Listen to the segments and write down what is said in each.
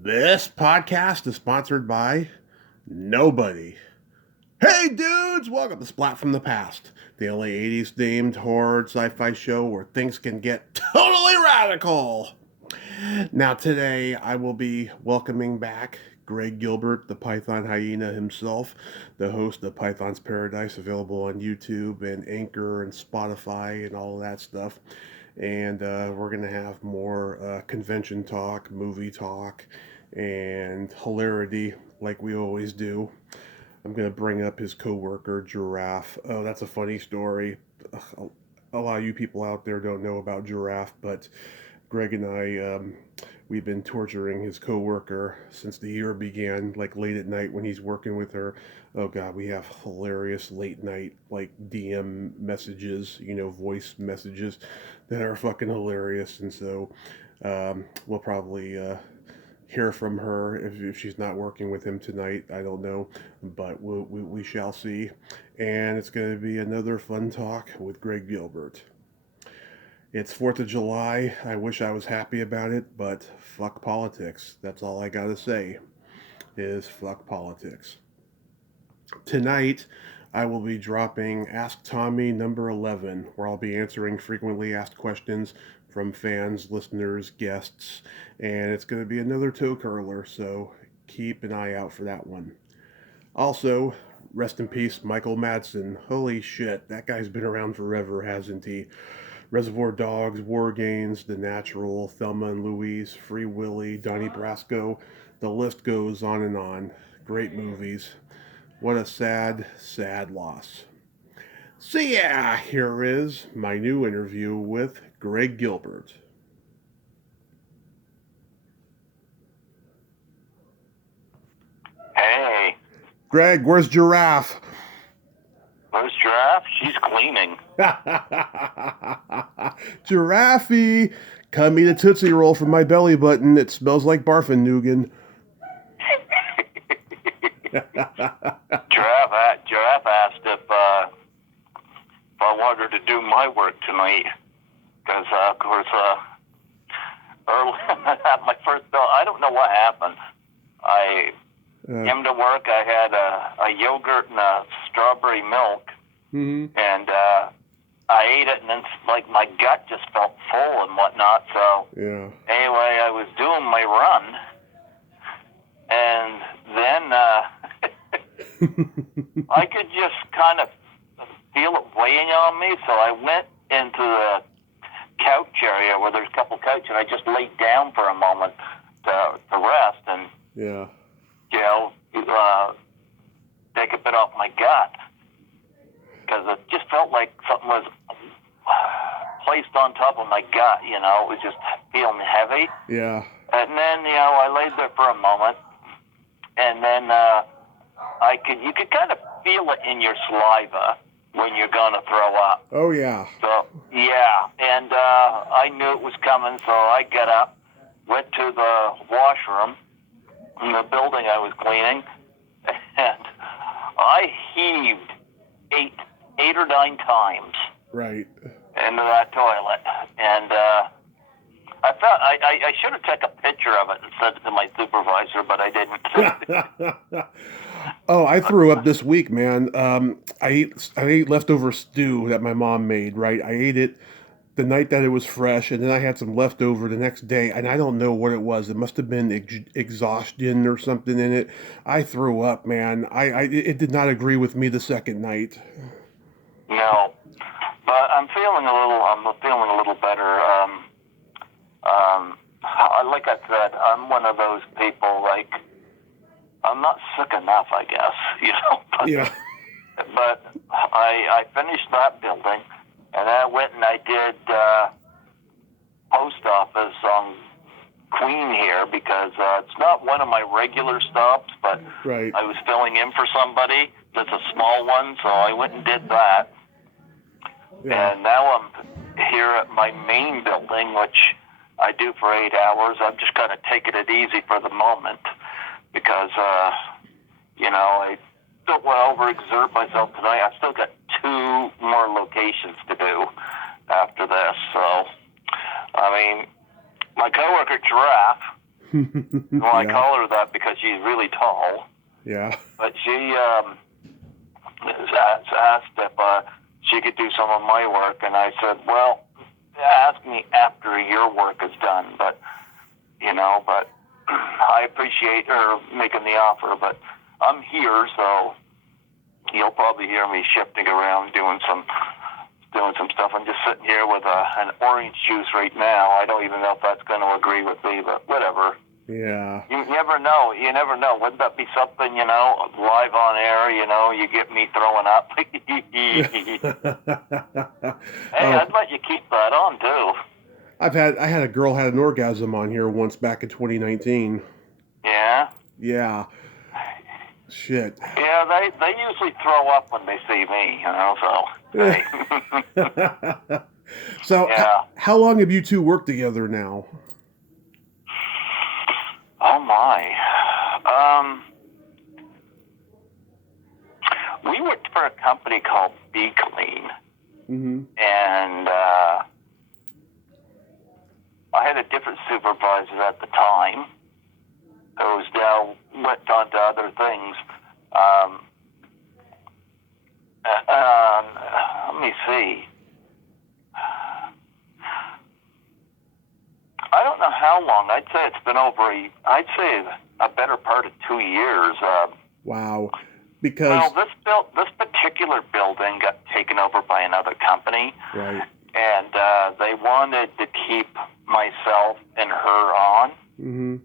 This podcast is sponsored by nobody. Hey dudes, welcome to Splat from the Past, the only 80s themed horror sci-fi show where things can get totally radical. Now today I will be welcoming back Greg Gilbert, the Python hyena himself, the host of Python's Paradise, available on YouTube and Anchor and Spotify and all of that stuff. And we're going to have more convention talk, movie talk, and hilarity like we always do. I'm going to bring up his coworker, Giraffe. Oh, that's a funny story. A lot of you people out there don't know about Giraffe, but Greg and I, we've been torturing his coworker since the year began, like late at night when he's working with her. Oh God, we have hilarious late night, like DM messages, voice messages that are fucking hilarious. And so we'll probably hear from her if she's not working with him tonight. I don't know, but we shall see. And it's going to be another fun talk with Greg Gilbert. It's 4th of July. I wish I was happy about it, but fuck politics. That's all I gotta say, is fuck politics. Tonight, I will be dropping Ask Tommy number 11, where I'll be answering frequently asked questions from fans, listeners, guests, and it's going to be another toe curler, so keep an eye out for that one. Also, rest in peace, Michael Madsen. Holy shit, that guy's been around forever, hasn't he? Reservoir Dogs, War Games, The Natural, Thelma and Louise, Free Willy, Donnie Brasco. The list goes on and on. Great movies. What a sad, sad loss. So yeah, here is my new interview with Greg Gilbert. Hey. Greg, where's Giraffe? Where's Giraffe? She's cleaning. Giraffe, come eat a Tootsie Roll from my belly button. It smells like Barfennugan. Giraffe asked if I wanted her to do my work tonight. Because, of course, early at my first bill, I don't know what happened. I came to work, I had a yogurt and a strawberry milk, and I ate it, and then like my gut just felt full and whatnot. So anyway, I was doing my run, and then I could just kind of feel it weighing on me. So I went into the couch area where there's a couple couches, and I just laid down for a moment to rest and take a bit off my gut, because it just felt like something was placed on top of my gut. It was just feeling heavy. Yeah. And then I laid there for a moment, and then you could kind of feel it in your saliva when you're gonna throw up. Oh yeah. So and I knew it was coming, so I got up, went to the washroom in the building I was cleaning, and I heaved eight or nine times. Right. Into that toilet, and I thought I should have taken a picture of it and sent it to my supervisor, but I didn't. Oh, I threw up this week, man. I ate leftover stew that my mom made. Right, I ate it the night that it was fresh, and then I had some leftover the next day, and I don't know what it was. It must have been exhaustion or something in it. I threw up, man. It did not agree with me the second night. No, but I'm feeling a little better. Like I said, I'm one of those people, like, I'm not sick enough, I guess, But, yeah. But I finished that building, and I went and I did post office on Queen here, because it's not one of my regular stops, but right. I was filling in for somebody that's a small one, so I went and did that. Yeah. And now I'm here at my main building, which I do for 8 hours. I'm just kind of taking it easy for the moment, because, I don't want to overexert myself tonight. I've still got 2 more locations to do after this. So, I mean, my coworker Giraffe, Well, I call her that because she's really tall. Yeah. But she asked if she could do some of my work, and I said, well, ask me after your work is done. But, but I appreciate her making the offer, but I'm here, so you'll probably hear me shifting around doing some stuff. I'm just sitting here with an orange juice right now. I don't even know if that's going to agree with me, but whatever. Yeah. You never know. Wouldn't that be something, live on air, you get me throwing up? Hey, I'd let you keep that on, too. I had a girl had an orgasm on here once back in 2019. Yeah? Yeah. Shit. Yeah, they usually throw up when they see me, so. Hey. So, yeah. How long have you two worked together now? Oh, my. We worked for a company called Be Clean. Mm-hmm. And I had a different supervisor at the time who's now went on to other things. Let me see. I don't know how long. I'd say it's been a better part of 2 years. Wow. Because this particular building got taken over by another company. Right. And they wanted to keep myself and her on. Mm-hmm.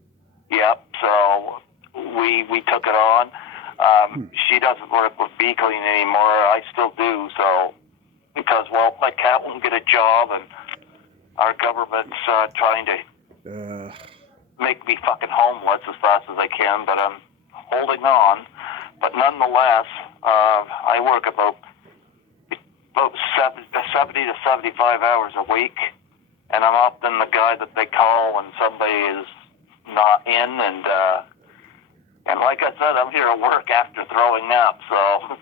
Yep. So we took it on. She doesn't work with Be Clean anymore. I still do. So because my cat won't get a job, and our government's trying to make me fucking homeless as fast as they can. But I'm holding on. But nonetheless, I work about 70 to 75 hours a week, and I'm often the guy that they call when somebody is not in, and like I said, I'm here at work after throwing up, so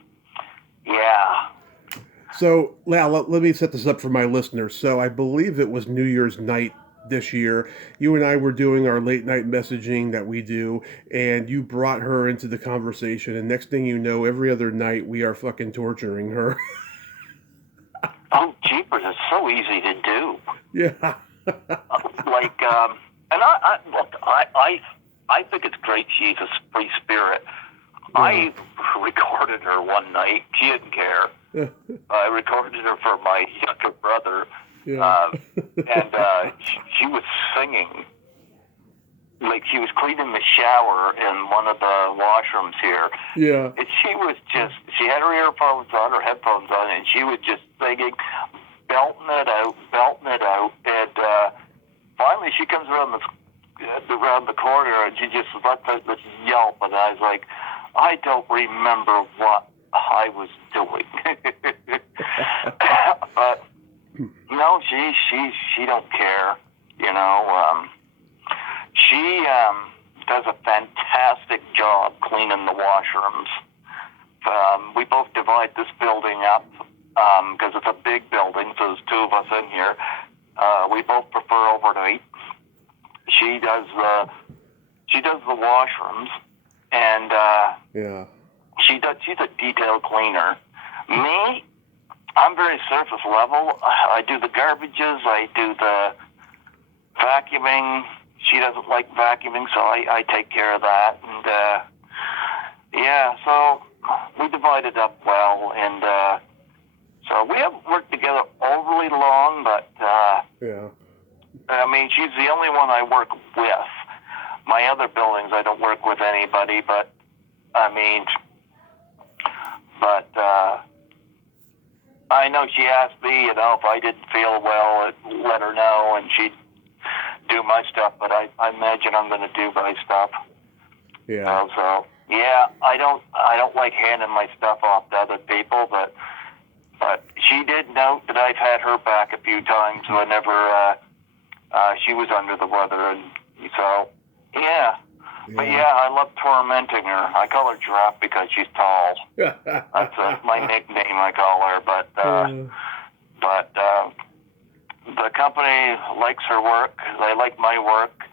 yeah. So, let me set this up for my listeners. So, I believe it was New Year's night this year. You and I were doing our late night messaging that we do, and you brought her into the conversation, and next thing you know, every other night we are fucking torturing her. Oh, jeepers, it's so easy to do. Yeah. And I think it's great she's a free spirit. Yeah. I recorded her one night. She didn't care. I recorded her for my younger brother. Yeah. And she was singing. Like she was cleaning the shower in one of the washrooms here. Yeah. And she had her earphones on, her headphones on, and she was just singing, belting it out. And finally she comes around the corner and she just lets out this yelp, and I was like, I don't remember what I was doing. But no, she don't care, She does a fantastic job cleaning the washrooms. We both divide this building up because it's a big building, so there's two of us in here. We both prefer overnight. She does the washrooms, and yeah. She's a detail cleaner. Me, I'm very surface level. I do the garbages. I do the vacuuming. She doesn't like vacuuming, so I take care of that. And yeah, so we divided up well, and so we haven't worked together overly long, but yeah. I mean, she's the only one I work with. My other buildings, I don't work with anybody, but I mean, I know she asked me, if I didn't feel well, let her know, and she'd do my stuff, but I imagine I'm going to do my stuff. Yeah. So yeah, I don't like handing my stuff off to other people, but she did note that I've had her back a few times whenever she was under the weather, and so yeah. But yeah, I love tormenting her. I call her Giraffe because she's tall. That's my nickname I call her. But the company likes her work. They like my work.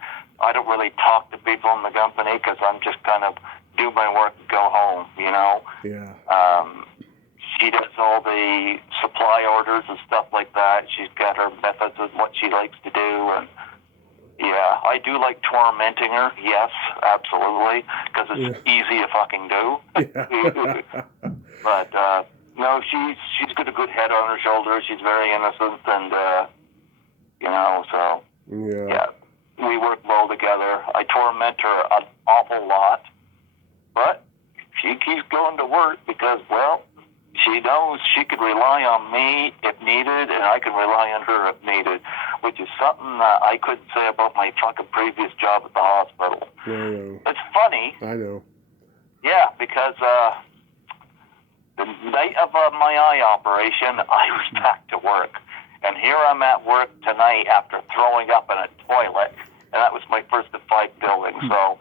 I don't really talk to people in the company because I'm just kind of do my work and go home, you know. Yeah. She does all the supply orders and stuff like that. She's got her methods of what she likes to do, and yeah, I do like tormenting her. Yes, absolutely, because it's easy to fucking do. Yeah. But no, she's got a good head on her shoulders. She's very innocent, and you know, so yeah, we work well together. I torment her an awful lot, but she keeps going to work because, well, she knows she can rely on me if needed, and I can rely on her if needed, which is something that I couldn't say about my fucking previous job at the hospital. I know. It's funny. I know. Yeah, because the night of my eye operation, I was back to work. And here I'm at work tonight after throwing up in a toilet, and that was my first of 5 buildings. So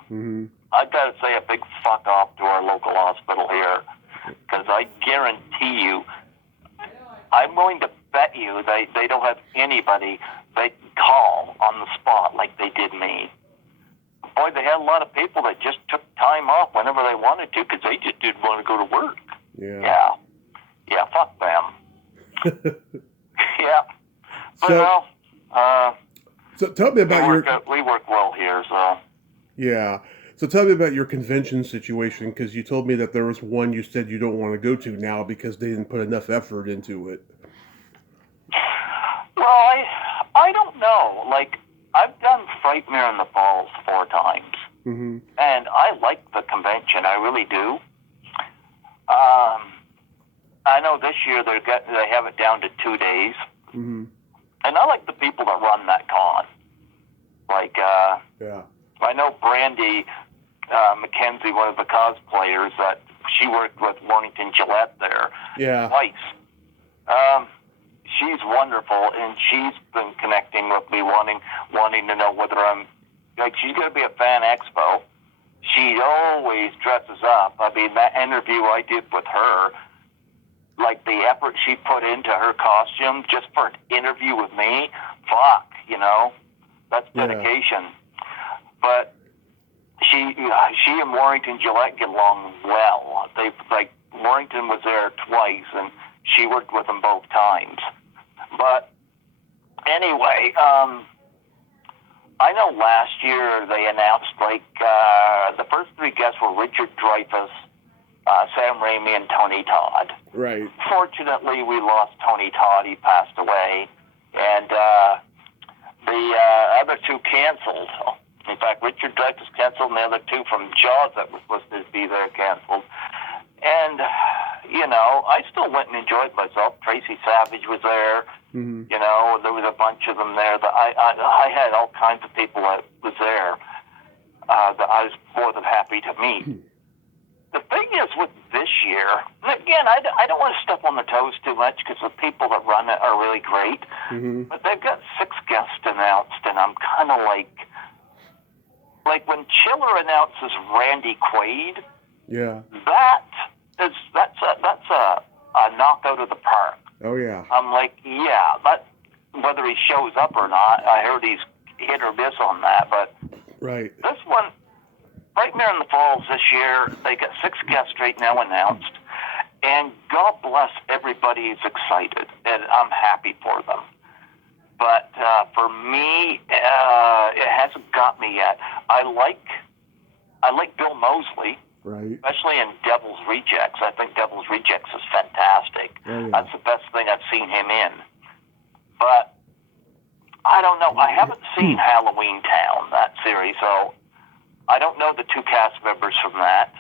I've got to say a big fuck off to our local hospital here, because I guarantee you, I'm willing to bet you they don't have anybody they can call on the spot like they did me. Boy, they had a lot of people that just took time off whenever they wanted to because they just didn't want to go to work. Yeah. Yeah, fuck them. Yeah. But so tell me about we work well here, so. Yeah. So tell me about your convention situation, because you told me that there was one you said you don't want to go to now because they didn't put enough effort into it. Well, I don't know. Like, I've done Frightmare in the Falls 4 times, and I like the convention. I really do. I know this year they have it down to 2 days, and I like the people that run that con. Like, I know Brandy Mackenzie, one of the cosplayers, that she worked with Warrington Gillette there twice. She's wonderful, and she's been connecting with me, wanting to know whether I'm, like, she's going to be a fan expo. She always dresses up. I mean, that interview I did with her, like the effort she put into her costume just for an interview with me, fuck, you know, that's dedication. But she and Warrington Gillette get along well. Warrington was there twice, and she worked with them both times. But anyway, I know last year they announced, the first 3 guests were Richard Dreyfuss, Sam Raimi, and Tony Todd. Right. Fortunately, we lost Tony Todd. He passed away. And the other 2 canceled. In fact, Richard Dreyfuss canceled, and the other 2 from Jaws that were supposed to be there canceled. And, you know, I still went and enjoyed myself. Tracy Savage was there. You know, there was a bunch of them there. That I had all kinds of people that was there that I was more than happy to meet. The thing is with this year, and again, I don't want to step on the toes too much because the people that run it are really great, but they've got 6 guests announced, and I'm kind of like when Chiller announces Randy Quaid, that's a knockout of the park. Oh, yeah. I'm like, yeah, but whether he shows up or not, I heard he's hit or miss on that, but this one, Frightmare in the Falls this year, they got 6 guests right now announced, and God bless everybody who's excited, and I'm happy for them. But for me, it hasn't got me yet. I like Bill Moseley, especially in Devil's Rejects. I think Devil's Rejects is fantastic. That's the best thing I've seen him in. But I don't know. I haven't seen Halloween Town, that series, so I don't know the 2 cast members from that.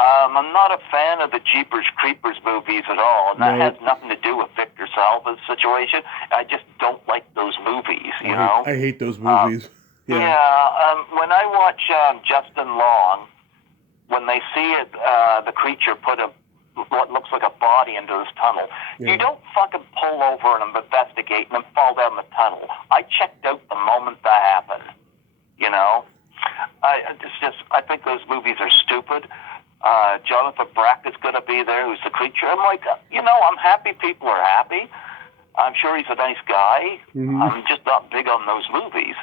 I'm not a fan of the Jeepers Creepers movies at all, and that has nothing to do with Victor Salva's situation. I just don't like those movies, you know? I hate those movies. When I watch Justin Long, when they see it, the creature put what looks like a body into this tunnel, you don't fucking pull over and investigate and then fall down the tunnel. I checked out the moment that happened, you know? I think those movies are stupid. Jonathan Brack is going to be there, who's the creature. I'm like, you know, I'm happy people are happy. I'm sure he's a nice guy. I'm just not big on those movies.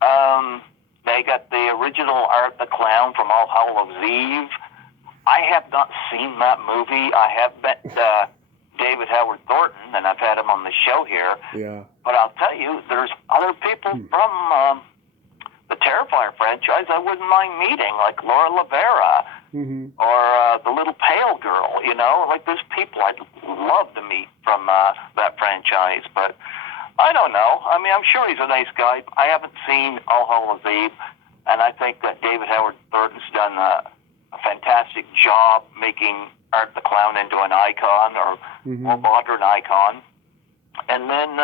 They got the original Art the Clown from All Hallows Eve. I have not seen that movie. I have met David Howard Thornton, and I've had him on the show here. Yeah. But I'll tell you, there's other people from the Terrifier franchise I wouldn't mind meeting, like Laura Lavera or the little pale girl, you know? Like, there's people I'd love to meet from that franchise, but I don't know. I mean, I'm sure he's a nice guy. I haven't seen All Hallows Eve, and I think that David Howard Thornton's done a fantastic job making Art the Clown into an icon, or more modern icon. And then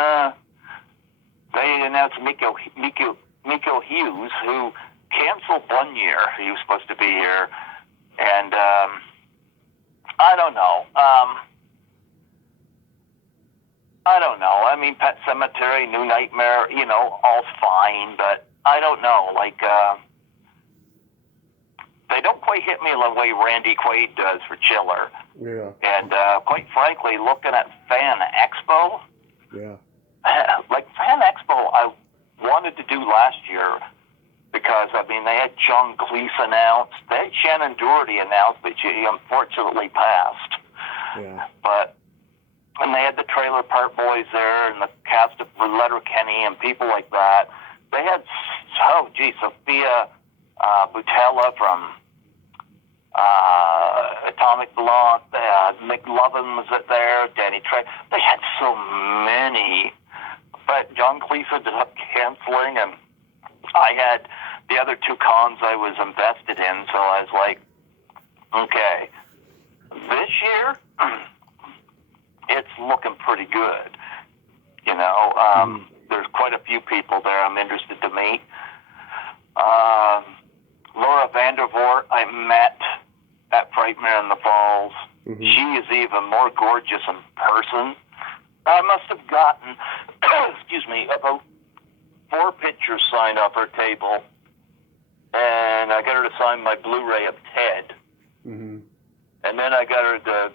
they announced Miko Hughes, who canceled one year. He was supposed to be here. And I don't know. I don't know. I mean, Pet Sematary, New Nightmare, you know, all's fine, but I don't know. Like, they don't quite hit me the way Randy Quaid does for Chiller. Yeah. And quite frankly, looking at Fan Expo, like Fan Expo, I wanted to do last year because, I mean, they had John Cleese announced, they had Shannon Doherty announced, but she unfortunately passed. Yeah. And they had the Trailer Park Boys there and the cast of Letterkenny and people like that. They had, Sophia Boutella from Atomic Blonde, McLovin was there, Danny Trejo. They had so many. But John Cleese ended up canceling, and I had the other two cons I was invested in, so I was like, okay, this year, it's looking pretty good. You know, there's quite a few people there I'm interested to meet. Laura Vandervoort I met at Frightmare in the Falls. She is even more gorgeous in person. I must have gotten, about 4 pictures signed off her table, and I got her to sign my Blu-ray of Ted. And then I got her to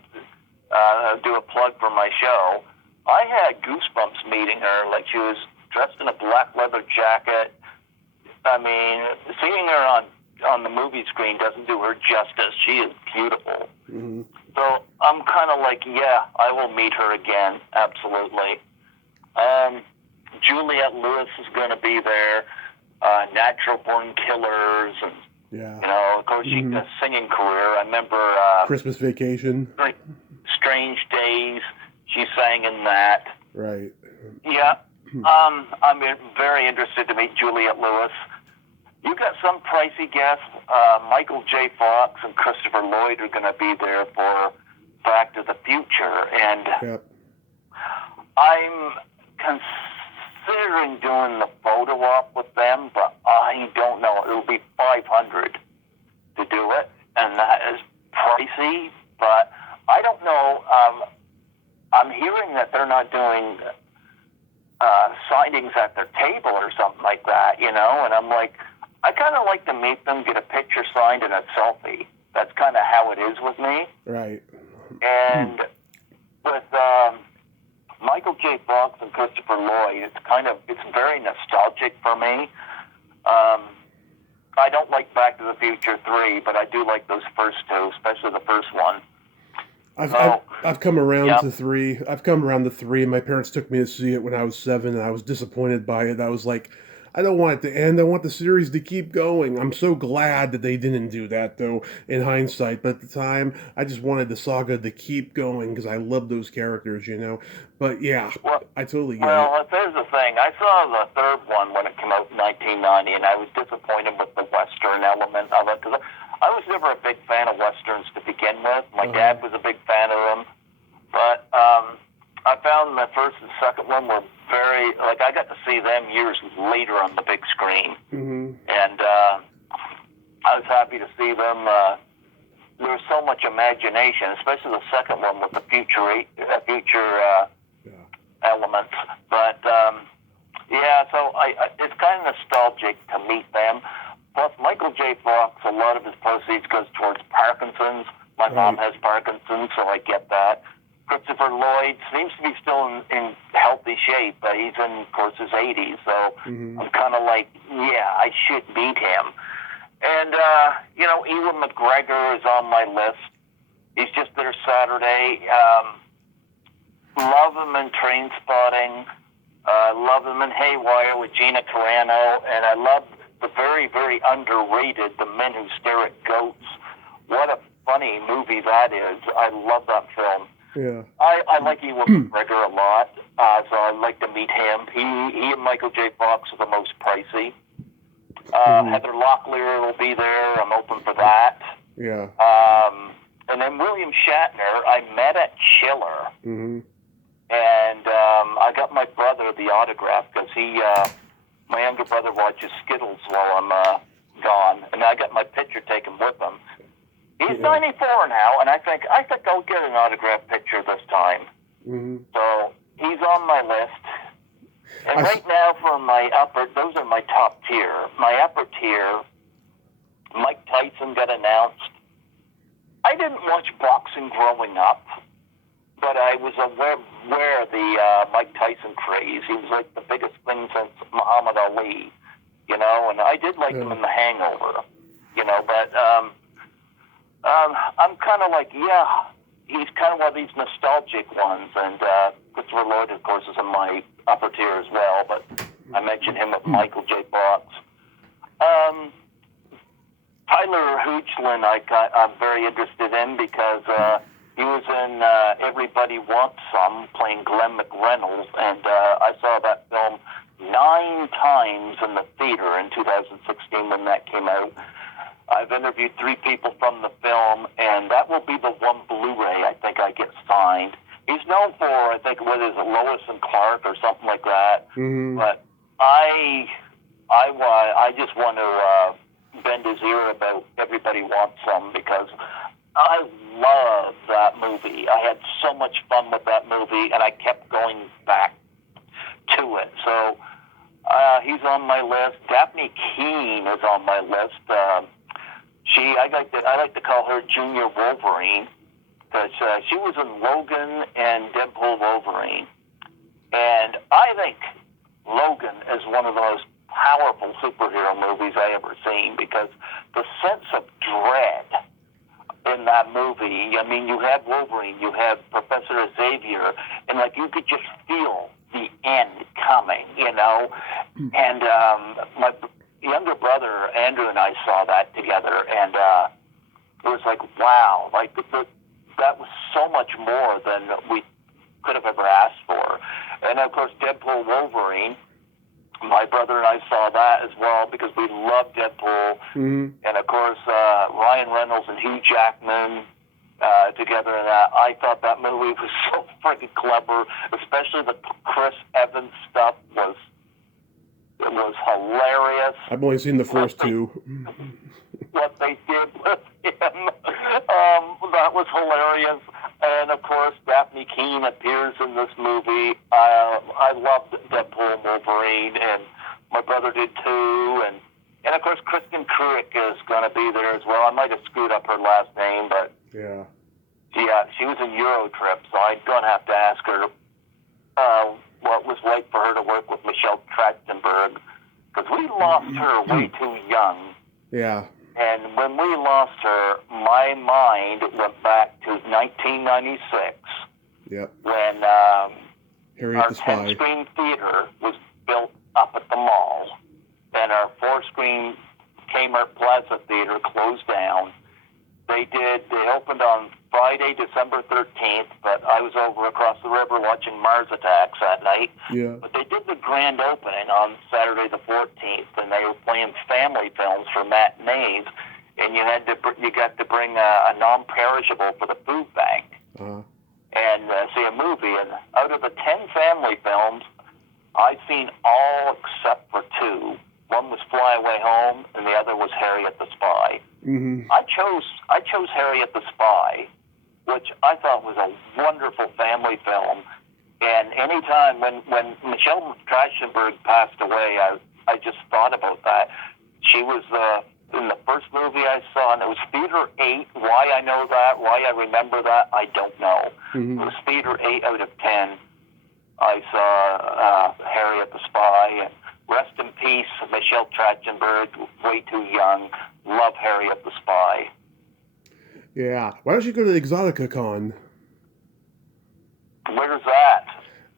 do a plug for my show. I had goosebumps meeting her. Like, she was dressed in a black leather jacket. I mean, seeing her on the movie screen doesn't do her justice. She is beautiful. So I'm kind of like, yeah, I will meet her again, absolutely. Juliette Lewis is going to be there. Natural Born Killers, and you know, of course, she got a singing career. I remember Christmas Vacation, Strange Days. She sang in that. Right. Yeah. I'm very interested to meet Juliette Lewis. You got some pricey guests. Michael J. Fox and Christopher Lloyd are going to be there for Back to the Future, and I'm considering doing the photo op with them, but I don't know. It'll be $500 to do it, and that is pricey. But I don't know. I'm hearing that they're not doing signings at their table or something like that, you know. And I'm like, I kind of like to meet them, get a picture signed, and a selfie. That's kind of how it is with me. Right. And with Michael J. Fox and Christopher Lloyd, it's very nostalgic for me. I don't like Back to the Future 3, but I do like those first two, especially the first one. I've come around to 3. I've come around to 3. My parents took me to see it when I was 7, and I was disappointed by it. I was like, I don't want it to end. I want the series to keep going. I'm so glad that they didn't do that, though, in hindsight. But at the time, I just wanted the saga to keep going because I love those characters, you know. But yeah, I totally get it. Well, here's the thing. I saw the third one when it came out in 1990, and I was disappointed with the Western element of it because I was never a big fan of Westerns to begin with. My dad was a big fan of them. But I found the first and second one were very, like, I got to see them years later on the big screen. And I was happy to see them. There was so much imagination, especially the second one with the future elements. But, so it's kind of nostalgic to meet them. Plus, Michael J. Fox, a lot of his proceeds goes towards Parkinson's. My mom has Parkinson's, so I get that. Christopher Lloyd seems to be still in healthy shape, but he's in, of course, his 80s. So I'm kind of like, yeah, I should beat him. And, Ewan McGregor is on my list. He's just there Saturday. Love him in Train Spotting. Love him in Haywire with Gina Carano. And I love the very, very underrated The Men Who Stare at Goats. What a funny movie that is. I love that film. Yeah. I like Ewan McGregor a lot, so I'd like to meet him. He and Michael J. Fox are the most pricey. Heather Locklear will be there. I'm open for that. Yeah. And then William Shatner, I met at Chiller. And I got my brother the autograph because my younger brother watches Skittles while I'm gone, and I got my picture taken with him. He's 94 now, and I think I'll get an autograph picture this time. So he's on my list. And right now for my those are my top tier. My upper tier, Mike Tyson got announced. I didn't watch boxing growing up, but I was aware of the Mike Tyson craze. He was like the biggest thing since Muhammad Ali, and I did like him in The Hangover, but I'm kind of like, he's kind of one of these nostalgic ones, and Christopher Lloyd, of course, is in my upper tier as well, but I mentioned him with Michael J. Fox. Tyler Hoechlin, I'm very interested in because he was in Everybody Wants Some, playing Glenn McReynolds, and I saw that film 9 times in the theater in 2016 when that came out. I've interviewed 3 people from the film, and that will be the one Blu-ray I think I get signed. He's known for, I think, what is it, Lois and Clark or something like that. But I just want to bend his ear about Everybody Wants Some because I love that movie. I had so much fun with that movie, and I kept going back to it. So he's on my list. Daphne Keane is on my list. I like to call her Junior Wolverine because she was in Logan and Deadpool Wolverine. And I think Logan is one of the most powerful superhero movies I ever seen because the sense of dread in that movie, I mean, you had Wolverine, you had Professor Xavier, and like you could just feel the end coming, And my younger brother, Andrew, and I saw that together, and it was like, wow, like that was so much more than we could have ever asked for. And of course, Deadpool Wolverine, my brother and I saw that as well because we loved Deadpool. And of course, Ryan Reynolds and Hugh Jackman together in that. I thought that movie was so freaking clever, especially the Chris Evans stuff was hilarious. I've only seen the first 2. What they did with him, that was hilarious. And of course, Daphne Keane appears in this movie. I loved Deadpool Wolverine, and my brother did too. And of course, Kristen Kreuk is going to be there as well. I might have screwed up her last name, but yeah, she was in Eurotrip, so I'm going to have to ask her what it was like for her to work with Michelle Trachtenberg, because we lost her way too young. Yeah. And when we lost her, my mind went back to 1996. Yep. When Harriet our the Spy 10-screen theater was built up at the mall, and our 4-screen Kmart Plaza Theater closed down. They opened on Friday, December 13th, but I was over across the river watching Mars Attacks that night. Yeah. But they did the grand opening on Saturday the 14th, and they were playing family films for matinees, and you got to bring a non-perishable for the food bank and see a movie. And out of the 10 family films, I've seen all except for 2. One was Fly Away Home, and the other was Harriet the Spy. I chose Harriet the Spy, which I thought was a wonderful family film. And anytime when Michelle Trachtenberg passed away, I just thought about that. She was in the first movie I saw, and it was Theater Speeder 8, why I know that, why I remember that, I don't know. Mm-hmm. With Speeder 8 out of 10, I saw Harriet the Spy, and rest in peace, Michelle Trachtenberg, way too young. Love Harriet the Spy. Yeah. Why don't you go to the Exotica Con? Where's that?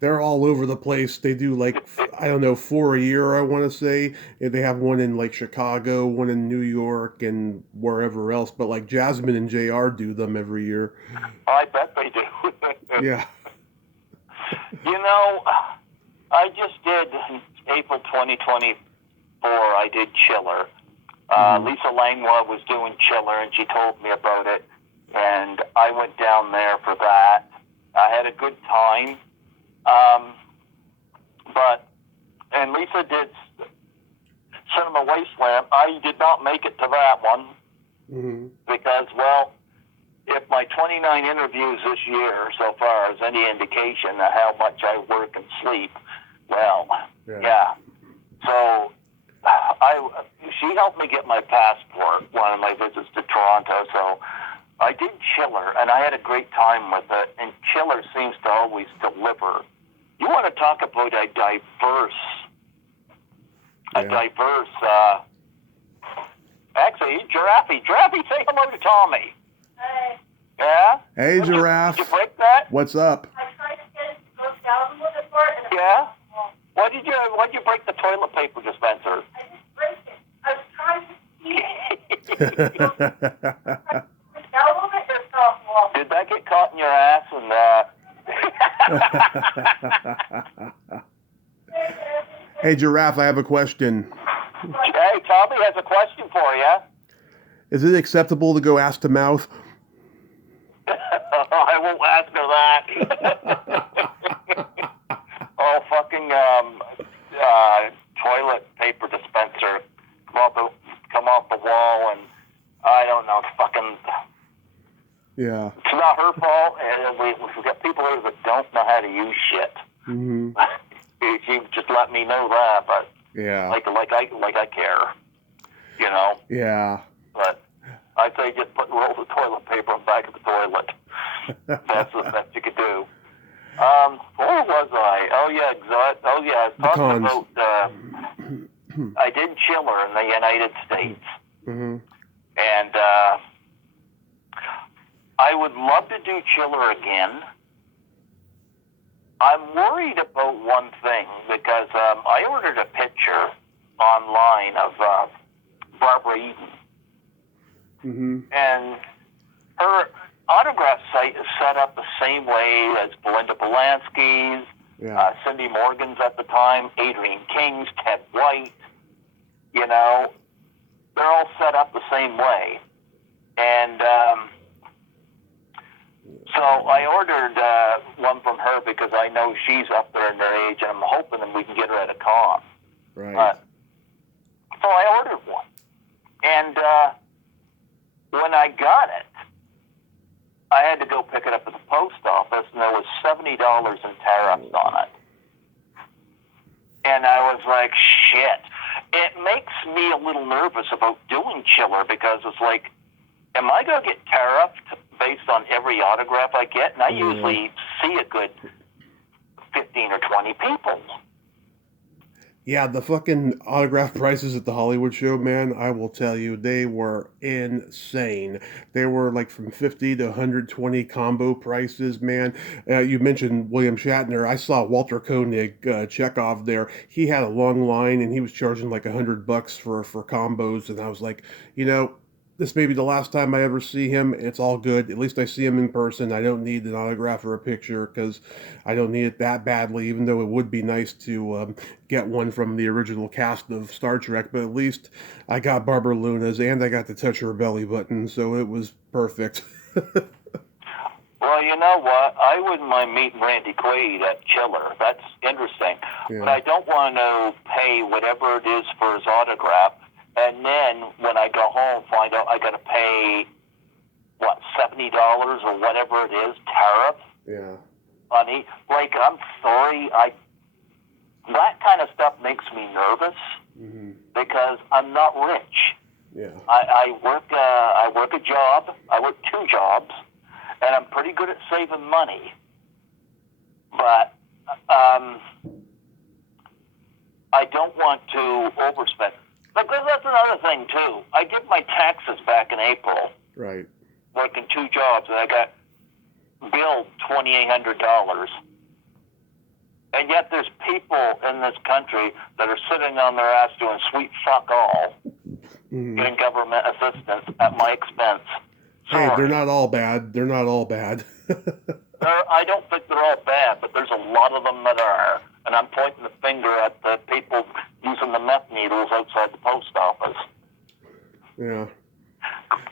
They're all over the place. They do like, I don't know, 4 a year, I want to say. And they have one in like Chicago, one in New York, and wherever else. But like Jasmine and JR do them every year. I bet they do. Yeah. You know, I just did, April 2024, I did Chiller. Lisa Langlois was doing Chiller, and she told me about it. And I went down there for that. I had a good time. And Lisa did Cinema Wasteland. I did not make it to that one because, well, if my 29 interviews this year so far is any indication of how much I work and sleep, well, yeah. So she helped me get my passport, one of my visits to Toronto. So I did Chiller, and I had a great time with it. And Chiller seems to always deliver. You want to talk about a diverse, actually, Giraffe, say hello to Tommy. Hey. Yeah? Hey, Giraffe. Did you break that? What's up? I tried to get it to go down a little bit more. Yeah? Why'd you break the toilet paper dispenser? I didn't break it. I was trying to see it. Down a little bit or softball? Did that get caught in your ass? Hey, Giraffe, I have a question. Hey, Tommy has a question for you. Is it acceptable to go ass to mouth? I won't ask her that. Oh, fucking toilet paper dispenser come off the wall, and I don't know, fucking. Yeah. It's not her fault, and we've got people here that don't know how to use shit. Mm-hmm. She just let me know that, but yeah, like I care, you know. Yeah. But I say just put rolls of toilet paper on the back of the toilet. That's the best you could do. Where was I? Oh yeah, I was talking about. I did Chiller in the United States, and I would love to do Chiller again. I'm worried about one thing because I ordered a picture online of Barbara Eden, and her autograph site is set up the same way as Belinda Belansky's, Cindy Morgan's at the time, Adrienne King's, Ted White. You know, they're all set up the same way, and so I ordered one from her because I know she's up there in their age, and I'm hoping that we can get her at a con. Right. So I ordered one, and when I got it, I had to go pick it up at the post office, and there was $70 in tariffs on it. And I was like, shit. It makes me a little nervous about doing Chiller because it's like, am I going to get tariffed based on every autograph I get? And I usually see a good 15 or 20 people. Yeah, the fucking autograph prices at the Hollywood show, man, I will tell you, they were insane. They were like from 50 to 120 combo prices, man. You mentioned William Shatner. I saw Walter Koenig, Chekhov there. He had a long line and he was charging like $100 for combos. And I was like, you know, this may be the last time I ever see him. It's all good. At least I see him in person. I don't need an autograph or a picture because I don't need it that badly, even though it would be nice to get one from the original cast of Star Trek. But at least I got Barbara Luna's and I got to touch her belly button, so it was perfect. Well, you know what? I wouldn't mind meeting Randy Quaid at Chiller. That's interesting. Yeah. But I don't want to pay whatever it is for his autograph. And then when I go home, find out I got to pay, what, $70 or whatever it is, tariff? Yeah. Money. Like, I'm sorry, that kind of stuff makes me nervous because I'm not rich. Yeah. I work a job. I work 2 jobs, and I'm pretty good at saving money. But I don't want to overspend. But that's another thing too. I did my taxes back in April, Right. working 2 jobs, and I got billed $2,800. And yet there's people in this country that are sitting on their ass doing sweet fuck all, getting government assistance at my expense. Hey, Sorry. they're not all bad. They're not all bad. I don't think they're all bad, but there's a lot of them that are. And I'm pointing the finger at the people using the meth needles outside the post office. Yeah.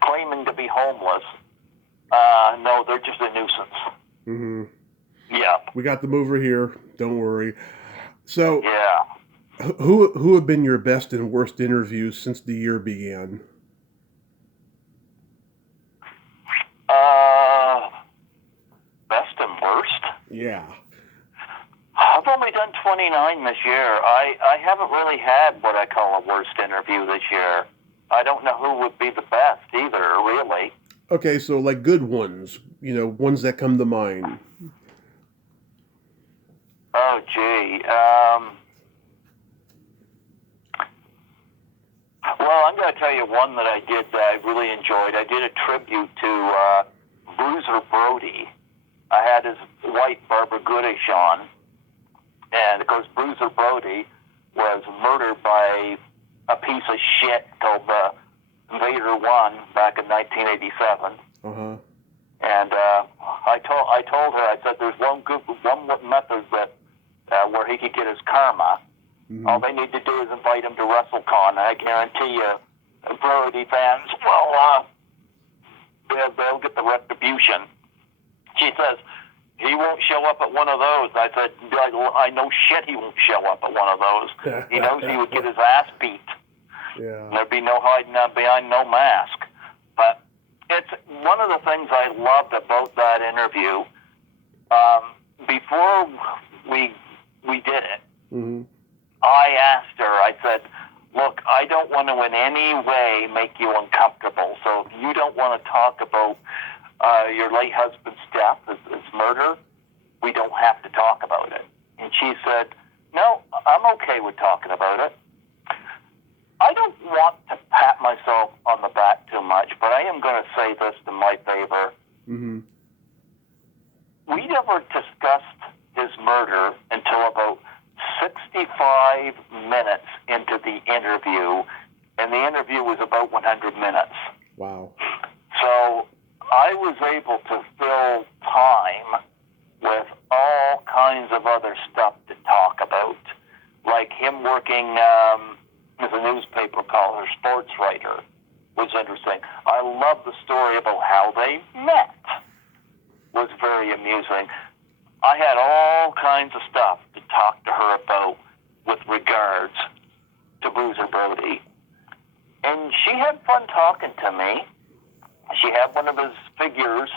Claiming to be homeless. No, they're just a nuisance. Mm-hmm. Yeah. We got them over here. Don't worry. So, Yeah. who have been your best and worst interviews since the year began? Best and worst? Yeah. I've only done 29 this year. I haven't really had what I call a worst interview this year. I don't know who would be the best either, really. Okay, so like good ones, ones that come to mind. Oh, gee. Well, I'm going to tell you one that I did that I really enjoyed. I did a tribute to Bruiser Brody. I had his wife, Barbara Goodish, on. And, of course, Bruiser Brody was murdered by a piece of shit called Vader 1 back in 1987. Uh-huh. And I told her, I said, there's one method that where he could get his karma. Mm-hmm. All they need to do is invite him to WrestleCon. I guarantee you, Brody fans, they'll get the retribution. She says, he won't show up at one of those. I said, I know shit he won't show up at one of those. He knows he would get his ass beat. Yeah. There'd be no hiding behind no mask. But it's one of the things I loved about that interview. Before we did it, mm-hmm. I asked her, I said, look, I don't want to in any way make you uncomfortable. So if you don't want to talk about your late husband's death, his murder, we don't have to talk about it. And she said, no, I'm okay with talking about it. I don't want to pat myself on the back too much, but I am going to say this in my favor. Mm-hmm. We never discussed his murder until about 65 minutes into the interview, and the interview was about 100 minutes. Wow. So I was able to fill time with all kinds of other stuff to talk about, like him working as a newspaper caller, sports writer, was interesting. I love the story about how they met. Was very amusing. I had all kinds of stuff to talk to her about with regards to Bruiser Brody. And she had fun talking to me. She had one of his figures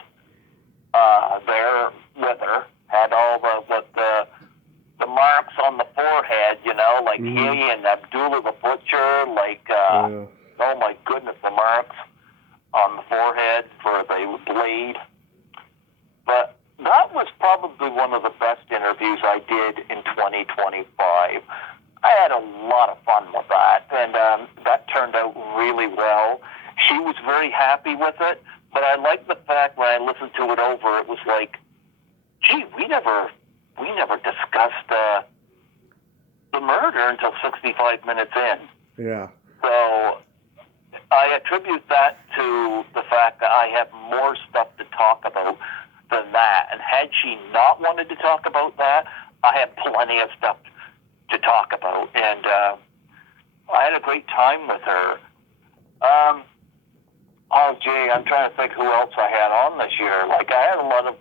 there with her, had all the marks on the forehead, like he and Abdullah the Butcher, oh my goodness, the marks on the forehead for the blade. But that was probably one of the best interviews I did in 2025. I had a lot of fun with that, and that turned out really well. She was very happy with it, but I liked the fact when I listened to it over, it was like, gee, we never discussed the murder until 65 minutes in. Yeah. So I attribute that to the fact that I have more stuff to talk about than that. And had she not wanted to talk about that, I had plenty of stuff to talk about. And I had a great time with her. Oh, gee, I'm trying to think who else I had on this year. Like, I had a lot of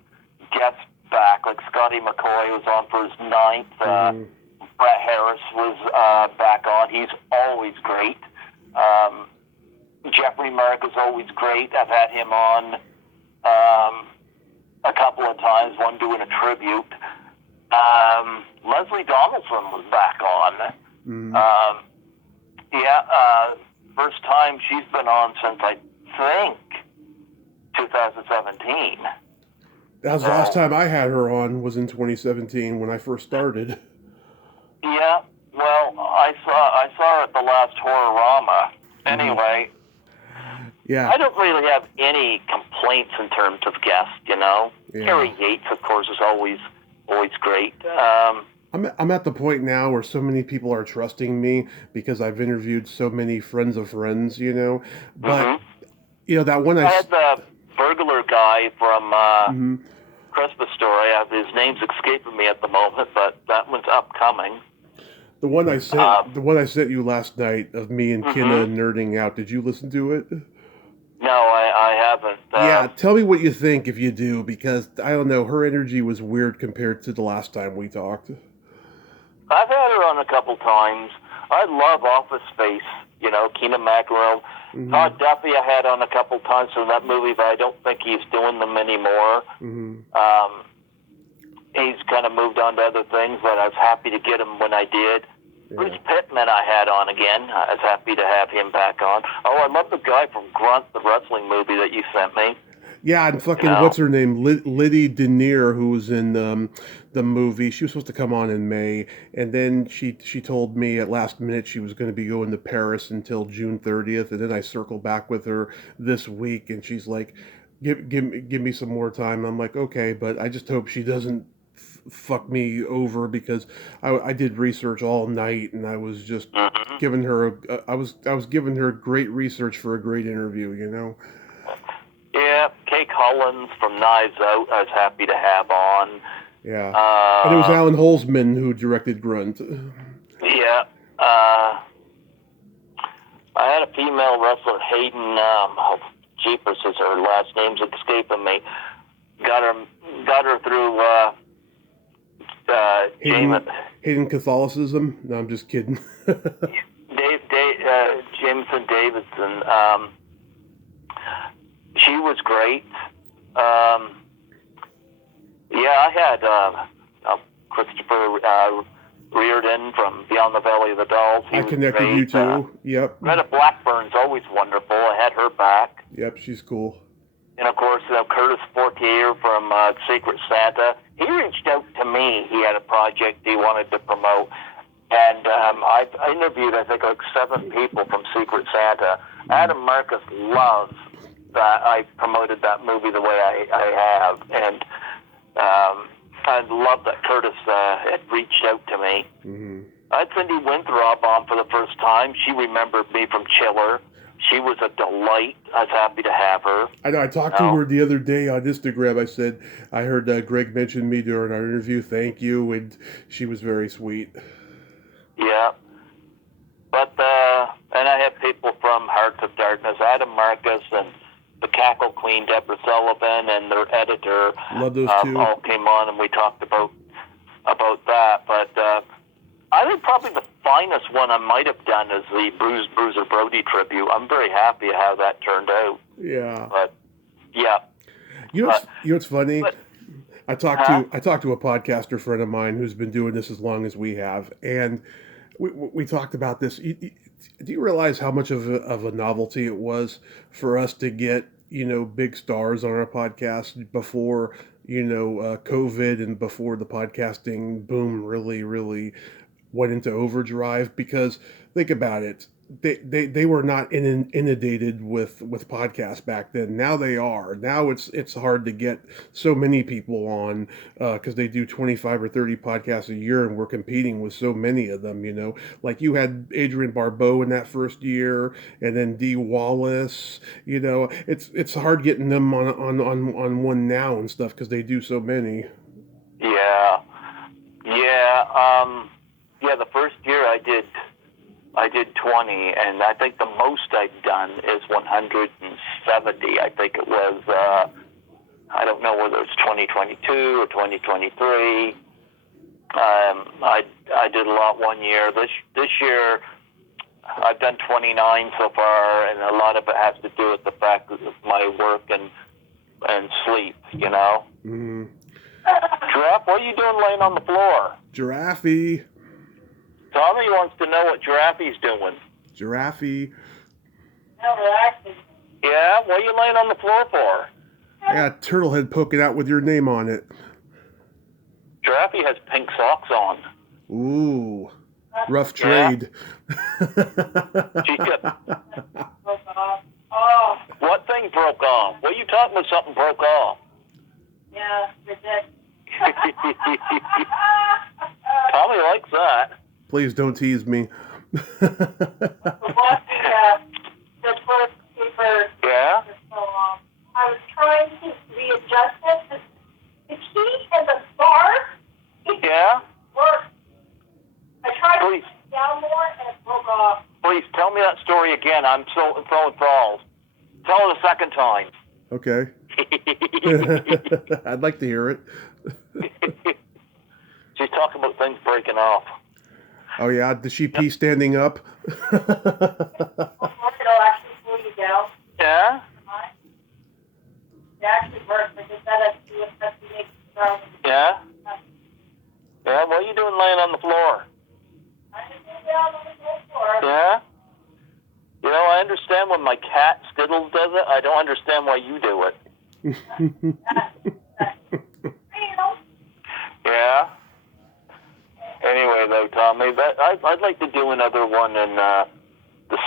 guests back. Like, Scotty McCoy was on for his 9th. Brett Harris was back on. He's always great. Jeffrey Merck is always great. I've had him on a couple of times, one doing a tribute. Leslie Donaldson was back on. first time she's been on since, I think, 2017. That was the last time I had her on, was in 2017 when I first started. Yeah, well, I saw her at the last Horrorama. Anyway, Yeah. I don't really have any complaints in terms of guests, you know. Yeah. Carrie Yates, of course, is always great. I'm at the point now where so many people are trusting me because I've interviewed so many friends of friends, you know. But you know that one I had the burglar guy from Christmas Story. His name's escaping me at the moment, but that one's upcoming. The one I sent you last night of me and Kenna nerding out. Did you listen to it? No, I haven't. Yeah, tell me what you think if you do, because I don't know, her energy was weird compared to the last time we talked. I've had her on a couple times. I love Office Space, you know, Keenan Mackerel. Todd Duffy I had on a couple times from that movie, but I don't think he's doing them anymore. He's kind of moved on to other things, but I was happy to get him when I did. Yeah. Bruce Pittman I had on again. I was happy to have him back on. Oh, I love the guy from Grunt, the wrestling movie that you sent me. Yeah, and fucking, what's her name? Liddy Denier, who was in the movie. She was supposed to come on in May, and then she told me at last minute she was going to be going to Paris until June 30th, and then I circled back with her this week, and she's like, give me some more time. I'm like, okay, but I just hope she doesn't fuck me over, because I did research all night, and I was just giving her I was giving her great research for a great interview, you know. Yeah, Kay Collins from Knives Out I was happy to have on. Yeah, and it was Alan Holzman who directed Grunt. Yeah, I had a female wrestler, Hayden. Jeepers is her last name's escaping me. Got her through. Hayden Catholicism? No, I'm just kidding. Jameson Davidson. She was great. I had Christopher Reardon from Beyond the Valley of the Dolls. I connected you too. Yep. Greta Blackburn's always wonderful. I had her back. Yep, she's cool. And of course, Curtis Fortier from Secret Santa. He reached out to me. He had a project he wanted to promote. And I interviewed, I think, like 7 people from Secret Santa. Adam Marcus loves that I promoted that movie the way I have. And I love that Curtis had reached out to me. I had Cindy Winthrop on for the first time. She remembered me from Chiller. She was a delight. I was happy to have her. I know. I talked to her the other day on Instagram. I said, I heard Greg mention me during our interview. Thank you. And she was very sweet. Yeah. But, and I had people from Hearts of Darkness, Adam Marcus and the Cackle Queen, Deborah Sullivan, and their editor. Love those two. All came on, and we talked about that. But I think probably the finest one I might have done is the Bruiser Brody tribute. I'm very happy how that turned out. Yeah. But yeah. You know what's funny? I talked to a podcaster friend of mine who's been doing this as long as we have, and we talked about this. Do you realize how much of a novelty it was for us to get, you know, big stars on our podcast before, you know, COVID and before the podcasting boom really went into overdrive? Because think about it, they were not inundated with podcasts back then. Now they are. Now it's hard to get so many people on because they do 25 or 30 podcasts a year, and we're competing with so many of them, you know. Like you had Adrian Barbeau in that first year, and then Dee Wallace, you know. It's hard getting them on one now and stuff because they do so many. Yeah. The first year I did 20, and I think the most I've done is 170. I think it was, I don't know whether it's 2022 or 2023. I did a lot one year. This year, I've done 29 so far, and a lot of it has to do with the fact of my work and sleep, you know? Mm-hmm. Giraffe, what are you doing laying on the floor? Giraffe. Tommy wants to know what Giraffe's doing. Giraffe. No, relaxing. Yeah? What are you laying on the floor for? I got a turtle head poking out with your name on it. Giraffey has pink socks on. Ooh, rough Yeah. trade. She's got... Oh, What thing broke off? What are you talking about? Something broke off. yeah, you're dead. Tommy likes that. Please don't tease me. The toilet paper Yeah? for so long. I was trying to readjust it. The key and the bar, it Yeah? worked. I tried to Please. put it down more and it broke off. Please, tell me that story again. I'm so enthralled. Tell it a second time. Okay. I'd like to hear it. She's talking about things breaking off. Oh yeah, does she pee standing up? It'll actually pull you down. Yeah? It actually works. I just gotta do it to make it Yeah? Yeah, what are you doing laying on the floor? I just sit down on the floor. Yeah? You know, I understand when my cat Skittles does it. I don't understand why you do it. Yeah? Anyway, though, Tommy, I'd like to do another one in the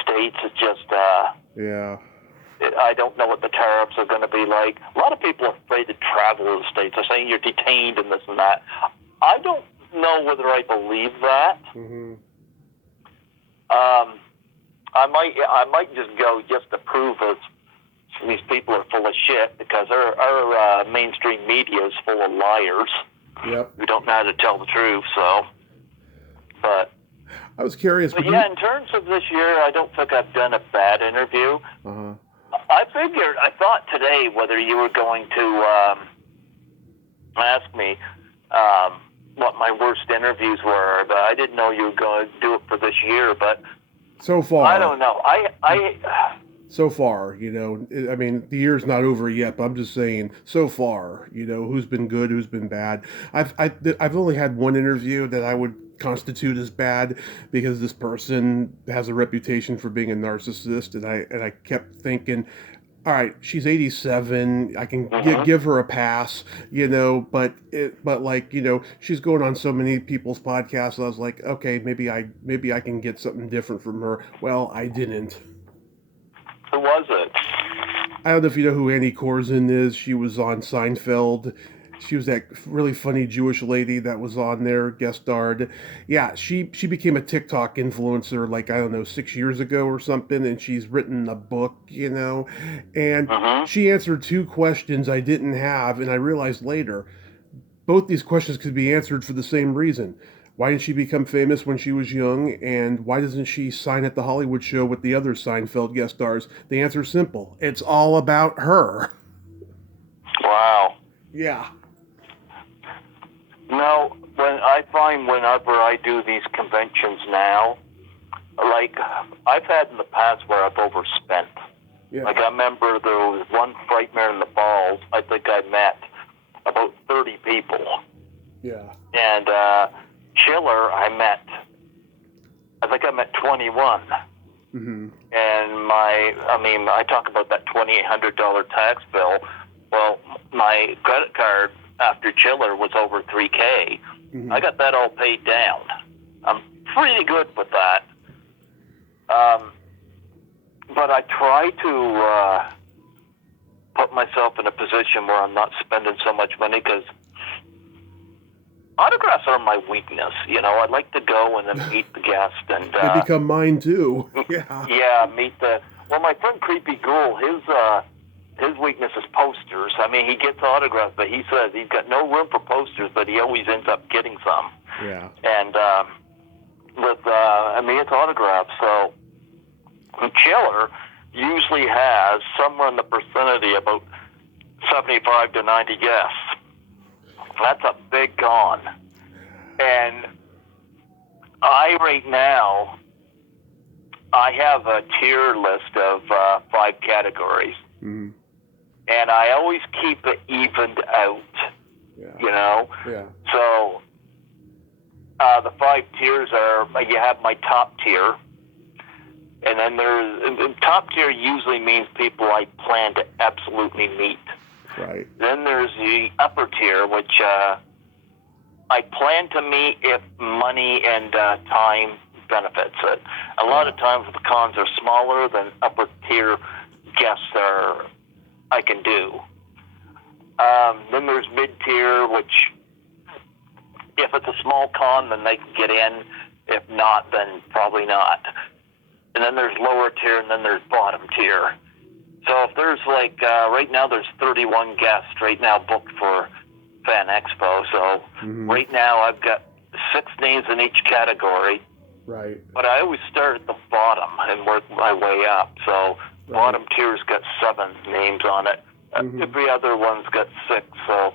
States. It's just, Yeah. I don't know what the tariffs are going to be like. A lot of people are afraid to travel to the States. They're saying you're detained and this and that. I don't know whether I believe that. Mm-hmm. I might just go just to prove that these people are full of shit, because our mainstream media is full of liars. Yep. Who don't know how to tell the truth. So, but I was curious. But yeah, in terms of this year, I don't think I've done a bad interview. Uh-huh. I thought today whether you were going to ask me what my worst interviews were, but I didn't know you were going to do it for this year. But So far. I don't know. So far, you know, I mean, the year's not over yet, but I'm just saying, so far, you know, who's been good, who's been bad. I've only had one interview that I would constitute as bad, because this person has a reputation for being a narcissist, and I kept thinking, all right, she's 87. I can give her a pass, you know, but like, you know, she's going on so many people's podcasts. I was like, okay, maybe I can get something different from her. Well, I didn't. Who was it? I don't know if you know who Annie Korzen is. She was on Seinfeld. She was that really funny Jewish lady that was on there, guest starred. Yeah, she became a TikTok influencer, like, I don't know, 6 years ago or something, and she's written a book, you know, and she answered 2 questions I didn't have, and I realized later, both these questions could be answered for the same reason. Why didn't she become famous when she was young? And why doesn't she sign at the Hollywood show with the other Seinfeld guest stars? The answer's simple. It's all about her. Wow. Yeah. No, whenever I do these conventions now, like, I've had in the past where I've overspent. Yeah. Like, I remember there was one Frightmare in the Falls. I think I met about 30 people. Yeah. And Chiller, I think I met 21. Mm-hmm. And I talk about that $2,800 tax bill. Well, my credit card after Chiller was over $3,000. Mm-hmm. I got that all paid down. I'm pretty good with that. But I try to put myself in a position where I'm not spending so much money, because autographs are my weakness. You know, I like to go and then meet the guest, and They become mine too. Yeah. Yeah, my friend Creepy Ghoul, his weakness is posters. I mean, he gets autographs, but he says he's got no room for posters, but he always ends up getting some. Yeah. And it's autographs. So Chiller usually has somewhere in the vicinity about 75 to 90 guests. That's a big con. And right now, I have a tier list of 5 categories. Mm-hmm. And I always keep it evened out, you know? Yeah. So the 5 tiers are, you have my top tier, And then and top tier usually means people I plan to absolutely meet. Right. Then there's the upper tier, which I plan to meet if money and time benefits it. A lot of times the cons are smaller than upper tier guests I can do. Then there's mid tier, which if it's a small con, then they can get in. If not, then probably not. And then there's lower tier, and then there's bottom tier. So if there's like, right now there's 31 guests right now booked for Fan Expo. So right now I've got 6 names in each category. Right. But I always start at the bottom and work my way up. So bottom tier's got 7 names on it. Every other one's got 6. So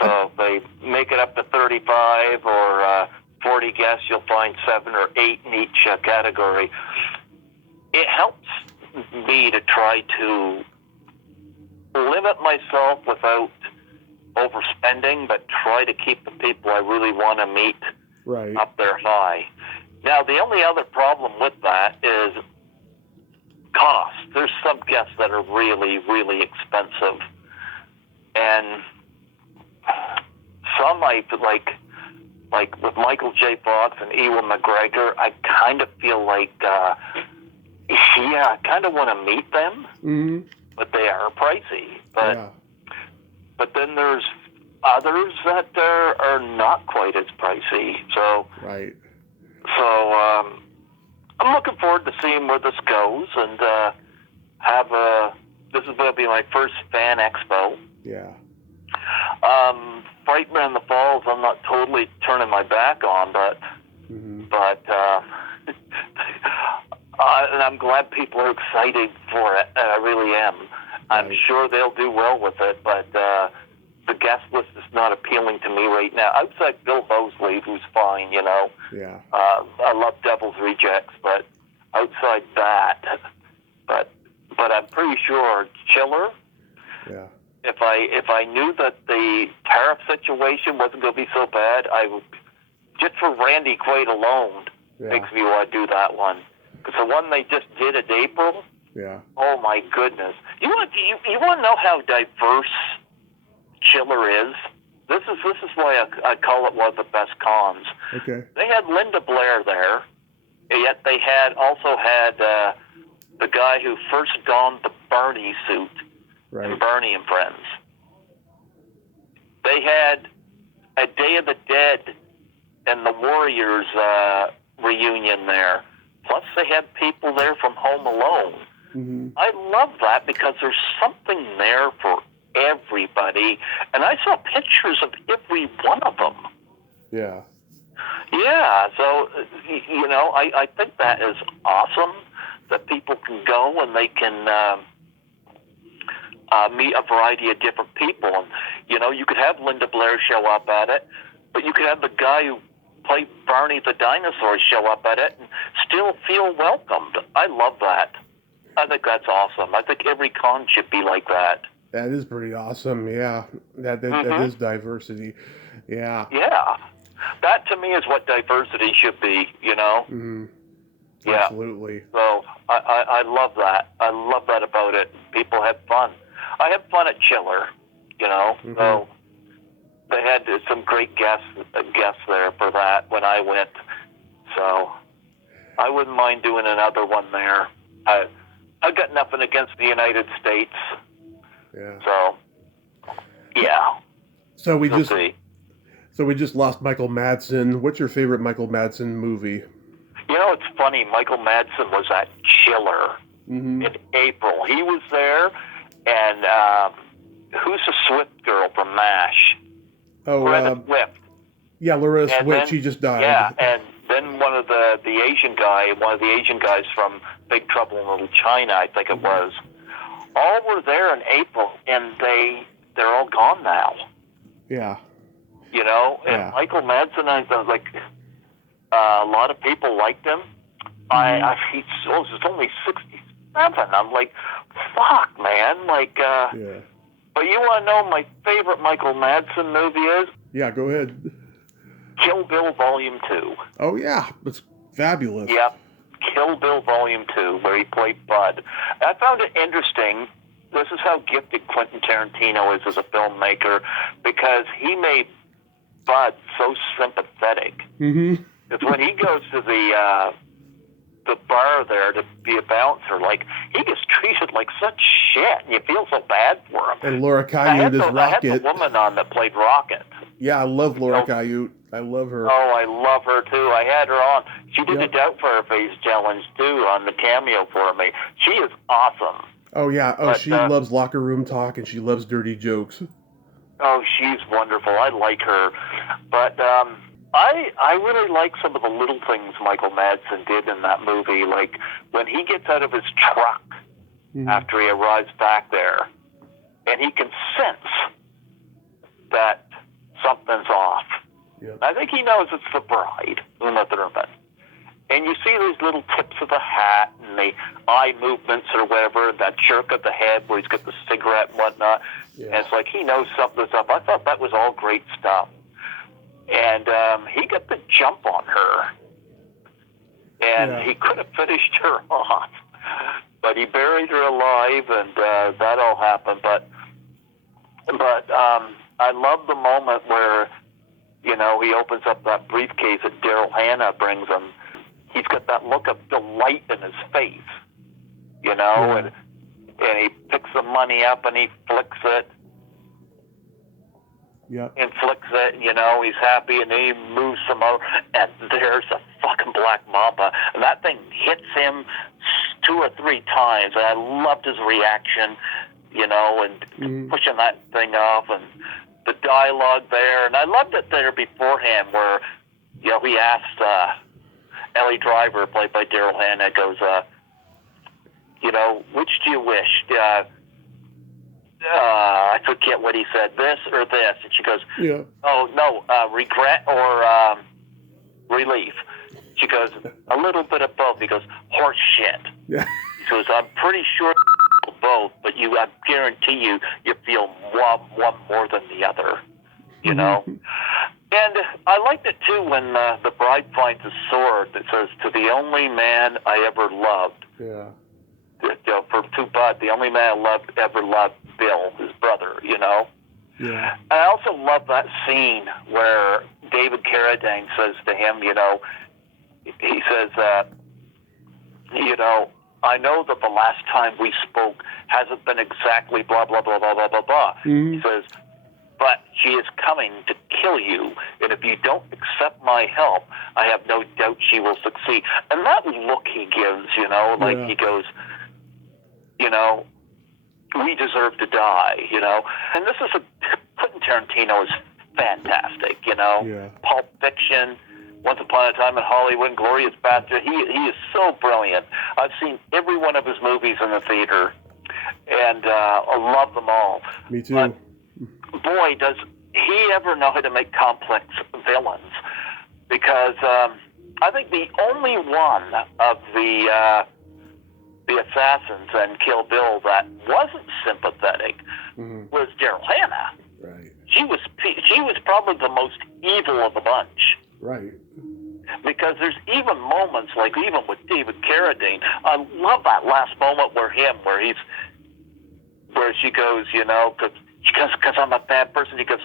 if they make it up to 35 or 40 guests, you'll find 7 or 8 in each category. It helps me to try to limit myself without overspending, but try to keep the people I really want to meet up there high. Now, the only other problem with that is cost. There's some guests that are really, really expensive. And some like with Michael J. Fox and Ewan McGregor, I kind of feel like, I kind of want to meet them, but they are pricey. But then there's others that are not quite as pricey. So I'm looking forward to seeing where this goes, and this is going to be my first Fan Expo. Yeah. Frightmare in the Falls, I'm not totally turning my back on, but and I'm glad people are excited for it. I really am. I'm sure they'll do well with it, but the guest list is not appealing to me right now. Outside Bill Moseley, who's fine, you know. Yeah. I love Devil's Rejects, but outside that, but I'm pretty sure Chiller. Yeah. If I knew that the tariff situation wasn't going to be so bad, I would, just for Randy Quaid alone, makes me want to do that one. Because the one they just did in April, oh my goodness! You want to know how diverse Chiller is? This is why I call it one of the best cons. Okay. They had Linda Blair there, yet they also had the guy who first donned the Barney suit. And Bernie and Friends. They had a Day of the Dead and the Warriors reunion there. Plus, they had people there from Home Alone. I love that because there's something there for everybody. And I saw pictures of every one of them. Yeah. Yeah, so, you know, I think that is awesome that people can go and they can meet a variety of different people. And, you know, you could have Linda Blair show up at it, but you could have the guy who played Barney the dinosaur show up at it and still feel welcomed. I love that. I think that's awesome. I think every con should be like that. That is pretty awesome, yeah. That is diversity. Yeah. Yeah. That, to me, is what diversity should be, you know? Yeah. Absolutely. So, I love that. I love that about it. People have fun. I had fun at Chiller, you know. So they had some great guests there for that when I went. So I wouldn't mind doing another one there. I've got nothing against the United States. Yeah. So yeah. So we just lost Michael Madsen. What's your favorite Michael Madsen movie? You know, it's funny. Michael Madsen was at Chiller in April. He was there. And who's the Swift girl from MASH? Loretta Swift. Yeah, Loretta Swift. She just died. Yeah, and then one of the Asian guys from Big Trouble in Little China, I think it was. All were there in April, and they're all gone now. Yeah. You know, and Michael Madsen, I was like, a lot of people liked him. He's only 67. I'm like, fuck, man. Like, But you want to know my favorite Michael Madsen movie is? Yeah, go ahead. Kill Bill Volume 2. Oh, yeah. It's fabulous. Yep. Kill Bill Volume 2, where he played Bud. I found it interesting. This is how gifted Quentin Tarantino is as a filmmaker, because he made Bud so sympathetic. Mm-hmm. Because when he goes to the bar there to be a bouncer, like, he gets treated like such shit, and you feel so bad for him. And Laura I had Kayut is I had the Rocket. woman on that played Rocket. Yeah, I love Laura Kayut. I love her. Oh, I love her too. I had her on. She did Yep. the Doubt for Her Face challenge too on the cameo for me. She is awesome. Oh, yeah. Oh, But, she loves locker room talk, and she loves dirty jokes. Oh, she's wonderful. I like her. But I really like some of the little things Michael Madsen did in that movie. Like when he gets out of his truck after he arrives back there, and he can sense that something's off. Yep. I think he knows it's the bride, Uma Thurman. And you see these little tips of the hat and the eye movements or whatever, that jerk of the head where he's got the cigarette and whatnot. Yeah. And it's like he knows something's up. I thought that was all great stuff. And he got the jump on her. And he could have finished her off. But he buried her alive, and that all happened. But I love the moment where, you know, he opens up that briefcase that Daryl Hannah brings him. He's got that look of delight in his face, you know, and he picks the money up and he flicks it. Yep. And flicks it, you know, he's happy, and then he moves some over, and there's a fucking black mamba, and that thing hits him 2 or 3 times, and I loved his reaction, you know, and pushing that thing off, and the dialogue there, and I loved it there beforehand, where, you know, he asked Ellie Driver, played by Daryl Hannah, goes, you know, which do you wish? I forget what he said, this or this. And she goes, oh, no, regret or relief. She goes, a little bit of both. He goes, horse shit. Yeah. He goes, I'm pretty sure both, but I guarantee you feel one more than the other, you know? And I liked it, too, when the bride finds a sword that says, to the only man I ever loved. Yeah. You know, to Bud, the only man I ever loved Bill, his brother, you know? Yeah. And I also love that scene where David Carradine says to him, you know, he says, you know, I know that the last time we spoke hasn't been exactly blah, blah, blah, blah, blah, blah, blah. He says, but she is coming to kill you, and if you don't accept my help, I have no doubt she will succeed. And that look he gives, you know, like he goes, you know, we deserve to die, you know. And this is Quentin Tarantino is fantastic, you know. Yeah. Pulp Fiction, Once Upon a Time in Hollywood, Glorious Bastard. He is so brilliant. I've seen every one of his movies in the theater, and I love them all. Me too. But boy, does he ever know how to make complex villains. Because I think the only one of the assassins and Kill Bill that wasn't sympathetic was Daryl Hannah. Right. She was probably the most evil of the bunch. Right. Because there's even moments, like even with David Carradine, I love that last moment where she goes, you know, because I'm a bad person. He goes,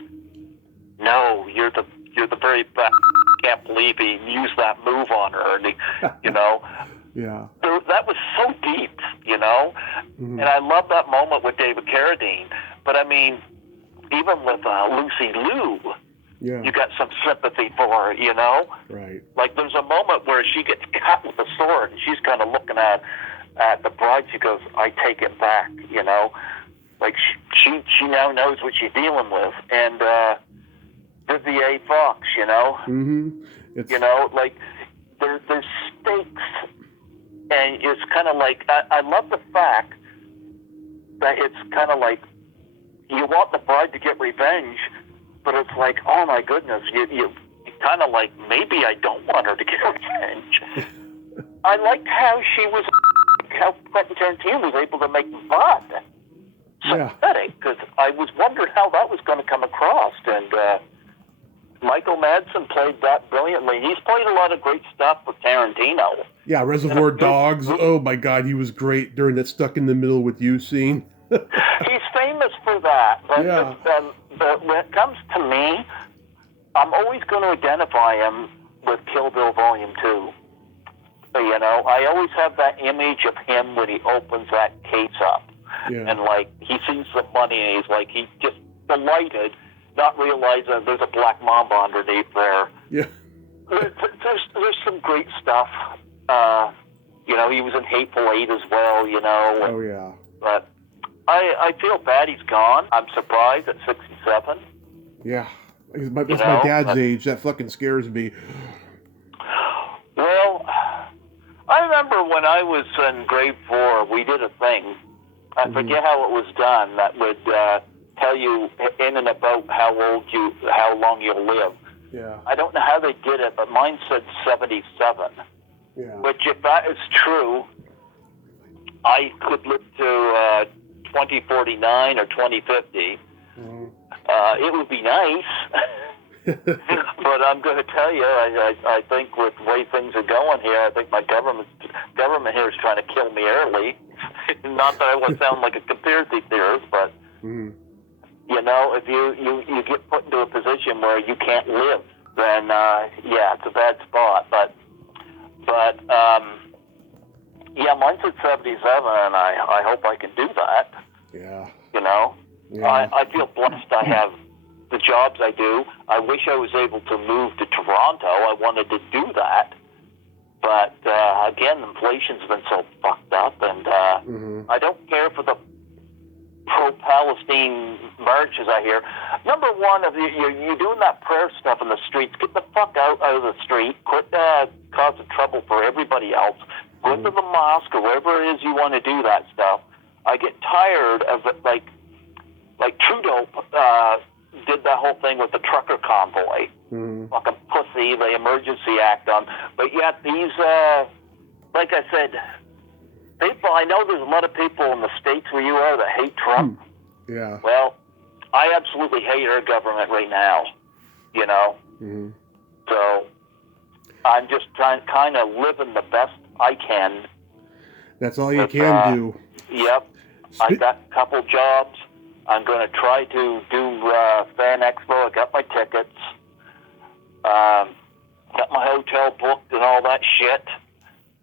no, you're the very bad. I can't believe he used that move on her, and you know. Yeah. That was so deep, you know? And I love that moment with David Carradine. But, I mean, even with Lucy Liu, you got some sympathy for her, you know? Right. Like, there's a moment where she gets cut with a sword, and she's kind of looking at the bride. She goes, I take it back, you know? Like, she now knows what she's dealing with. And Vivier Fox, you know? You know, like, there's stakes. And it's kind of like, I love the fact that it's kind of like you want the bride to get revenge, but it's like, oh my goodness, you kind of like, maybe I don't want her to get revenge. I liked how how Quentin Tarantino was able to make Bud sympathetic, because I was wondering how that was going to come across. And Michael Madsen played that brilliantly. He's played a lot of great stuff for Tarantino. Yeah, Reservoir Dogs. Oh my God, he was great during that stuck in the middle with you scene. He's famous for that. But, Yeah. but when it comes to me, I'm always going to identify him with Kill Bill Volume 2. You know, I always have that image of him when he opens that case up. Yeah. And, like, he sees the money and he's just delighted, not realizing there's a black mamba underneath there. Yeah. There's some great stuff. You know, he was in Hateful Eight as well, you know. Oh, yeah. But I feel bad he's gone. I'm surprised at 67. Yeah. That's my dad's age. That fucking scares me. Well, I remember when I was in grade 4, we did a thing. I forget how it was done that would tell you in and about how long you'll live. Yeah. I don't know how they did it, but mine said 77. Yeah. Which, if that is true, I could live to 2049 or 2050. Mm-hmm. It would be nice. But I'm going to tell you, I think with the way things are going here, I think my government here is trying to kill me early. Not that I want to sound like a conspiracy theorist, but you know, if you get put into a position where you can't live, then yeah, it's a bad spot. But yeah, mine's at 77, and I hope I can do that. Yeah. You know, Yeah. I feel blessed. I have the jobs I do. I wish I was able to move to Toronto. I wanted to do that. But, again, inflation's been so fucked up, and I don't care for the pro-Palestine marches I hear. Number one, if you're doing that prayer stuff in the streets, get the fuck out of the street. Quit causing trouble for everybody else. Go into the mosque or wherever it is you want to do that stuff. I get tired of it, like Trudeau did that whole thing with the trucker convoy. Fucking pussy, the Emergency Act on. But yet these, like I said, people, I know there's a lot of people in the States where you are that hate Trump. Yeah. Well, I absolutely hate our government right now, you know? So I'm just kind of living the best I can. That's all you can do. Yep. I got a couple jobs. I'm going to try to do Fan Expo. I got my tickets. Got my hotel booked and all that shit.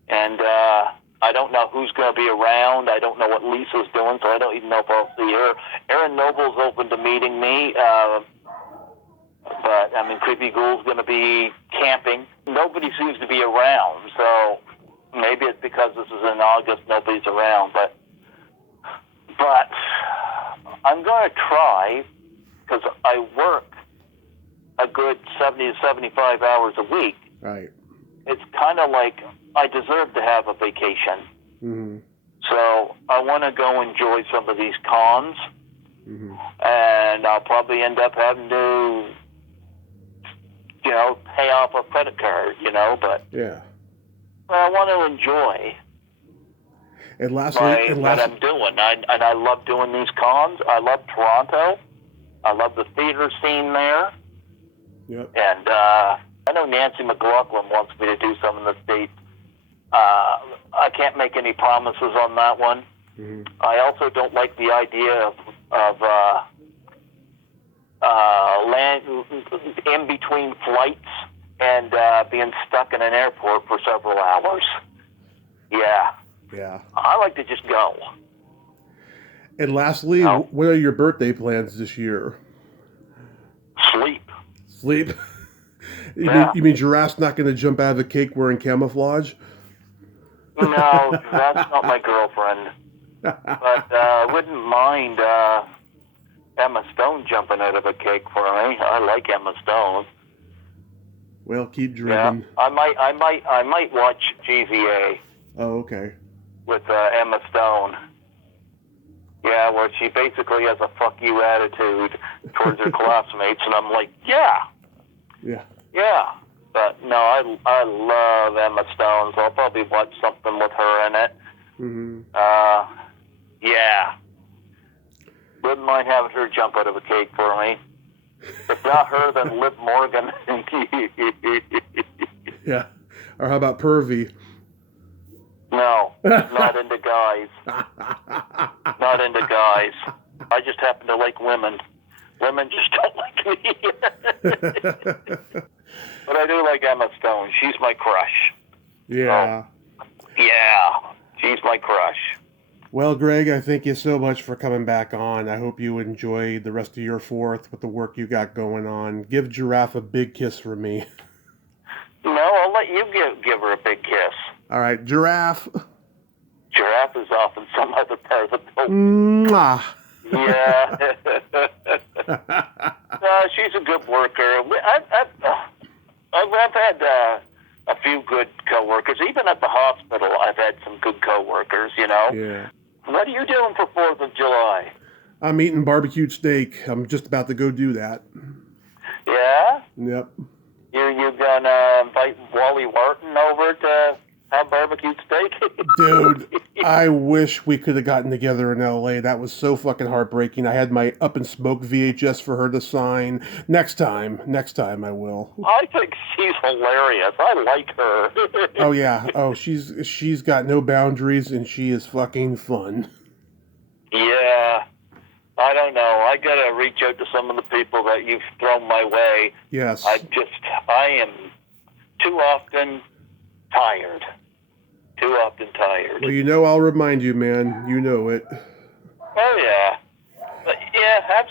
And I don't know who's going to be around. I don't know what Lisa's doing, so I don't even know if I'll see her. Aaron Noble's open to meeting me. But, I mean, Creepy Ghoul's going to be camping. Nobody seems to be around, so maybe it's because this is in August, nobody's around. But I'm going to try, because I work a good 70 to 75 hours a week. Right. It's kind of like I deserve to have a vacation. So I want to go enjoy some of these cons, and I'll probably end up having to, you know, pay off a credit card, you know, but yeah, I want to enjoy what I'm doing. I love doing these cons. I love Toronto. I love the theater scene there. Yep. And I know Nancy McLaughlin wants me to do some in the States. I can't make any promises on that one. I also don't like the idea of land in between flights and being stuck in an airport for several hours. Yeah. Yeah. I like to just go. And lastly, what are your birthday plans this year? Sleep? You mean Giraffe's not going to jump out of the cake wearing camouflage? No, that's not my girlfriend. But I wouldn't mind Emma Stone jumping out of a cake for me. I like Emma Stone. Well, keep dreaming. Yeah, I might watch GVA. Oh, okay. With Emma Stone. Yeah, where she basically has a fuck you attitude towards her classmates, and I'm like, yeah. Yeah. But no, I love Emma Stone, so I'll probably watch something with her in it. Yeah. Wouldn't mind having her jump out of a cake for me. If not her, then Liv Morgan. Yeah. Or how about Pervy? No, not into guys. Not into guys. I just happen to like women. Women just don't like me. But I do like Emma Stone. She's my crush. Yeah. Yeah, she's my crush. Well, Greg, I thank you so much for coming back on. I hope you enjoy the rest of your 4th with the work you got going on. Give Giraffe a big kiss from me. No, I'll let you give her a big kiss. All right, Giraffe. Giraffe is off in some other part of the building. Mwah. Yeah. She's a good worker. I've had a few good coworkers. Even at the hospital, I've had some good coworkers, you know. Yeah. What are you doing for 4th of July? I'm eating barbecued steak. I'm just about to go do that. Yeah? Yep. You gonna invite Wally Wharton over to have barbecued steak? Dude, I wish we could have gotten together in LA. That was so fucking heartbreaking. I had my Up in Smoke VHS for her to sign. Next time I will. I think she's hilarious. I like her. Oh yeah. Oh, she's got no boundaries and she is fucking fun. Yeah. I don't know. I gotta reach out to some of the people that you've thrown my way. Yes. I am too often tired. Too often tired. Well, you know I'll remind you, man. You know it. Oh yeah. But yeah, have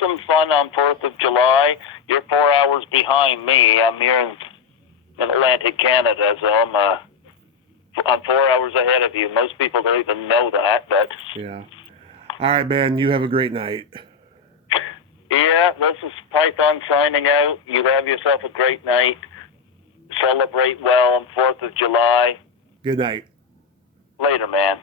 some fun on 4th of July. You're 4 hours behind me. I'm here in Atlantic Canada, so I'm 4 hours ahead of you. Most people don't even know that, but Yeah. All right, man. You have a great night. yeah, this is Python signing out. You have yourself a great night. Celebrate well on 4th of July. Good night. Later, man.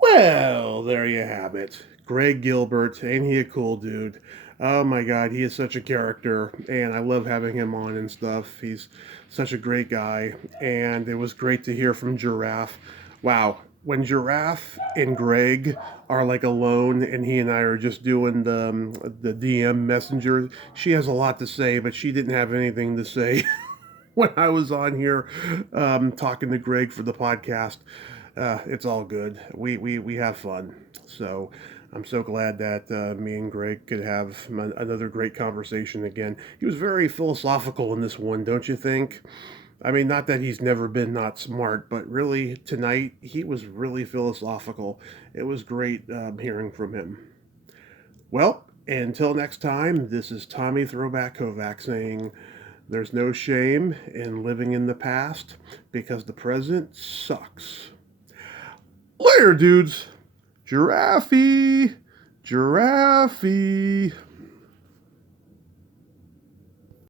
Well, there you have it. Greg Gilbert. Ain't he a cool dude? Oh my God, he is such a character, and I love having him on and stuff. He's such a great guy, and it was great to hear from Giraffe. Wow, when Giraffe and Greg are like alone, and he and I are just doing the DM messenger, she has a lot to say, but she didn't have anything to say when I was on here talking to Greg for the podcast. It's all good. We have fun. So I'm so glad that me and Greg could have another great conversation again. He was very philosophical in this one, don't you think? I mean, not that he's never been not smart, but really tonight he was really philosophical. It was great hearing from him. Well, until next time, this is Tommy Throwback Kovac saying, there's no shame in living in the past because the present sucks. Later, dudes. Giraffe.